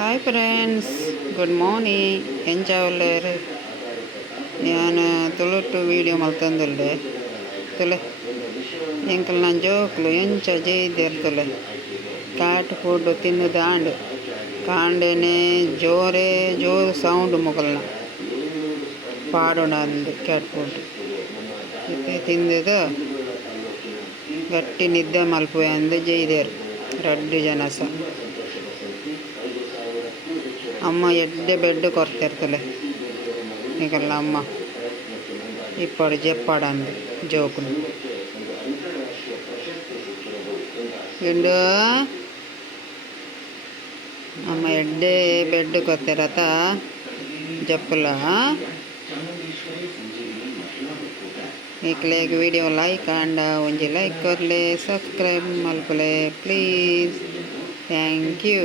Hi friends, good morning. ಎಂಚಾವಲ್ಲೇರು ನಾನು ತುಳುಟ್ಟು ವೀಡಿಯೋ ಮಲ್ತಂದುಲ್ಲೆ ತುಲೆ ಎಂಕಲ್ ನಾನು ಜೋಕ್ಲು ಎಂಚ ಜೈದಿರ್ತಲೆ ಕ್ಯಾಟ್ ಫುಡ್ ತಿನ್ನುದಾಂಡು ಕಾಂಡೆನೆ ಜೋರು ಸೌಂಡ್ ಮುಗಲ್ನ ಪಾಡೋಣಂದು ಕ್ಯಾಟ್ ಫುಡ್ ತಿಂದದು ಗಟ್ಟಿ ನಿದ್ದೆ ಮಲ್ಪುವೆ ಅಂದು ಜೈದೇರು ರಡ್ಡು ಜನ ಸಹ. ಅಮ್ಮ ಎಡ್ಡೆ ಬೆಡ್ ಕೊರ್ತಿರ್ತಲೆ ಈಗಲ್ಲ ಅಮ್ಮ ಇಪ್ಪಡು ಜೆಪ್ಪಾಡಂದು ಜೋಕುಲು ಗಿಂಡು ಅಮ್ಮ ಎಡ್ಡೆ ಬೆಡ್ ಕೊತ್ತಿರತ ಜಪ್ಪುಲ ಈಕ್ಲೆಗ್ ವಿಡಿಯೋ ಲೈಕ್ ಆಂಡ ಒಂಜಿ ಲೈಕ್ ಕೊರ್ಲೆ, ಸಬ್ಸ್ಕ್ರೈಬ್ ಮಲ್ಪುಲೆ ಪ್ಲೀಸ್. Thank you.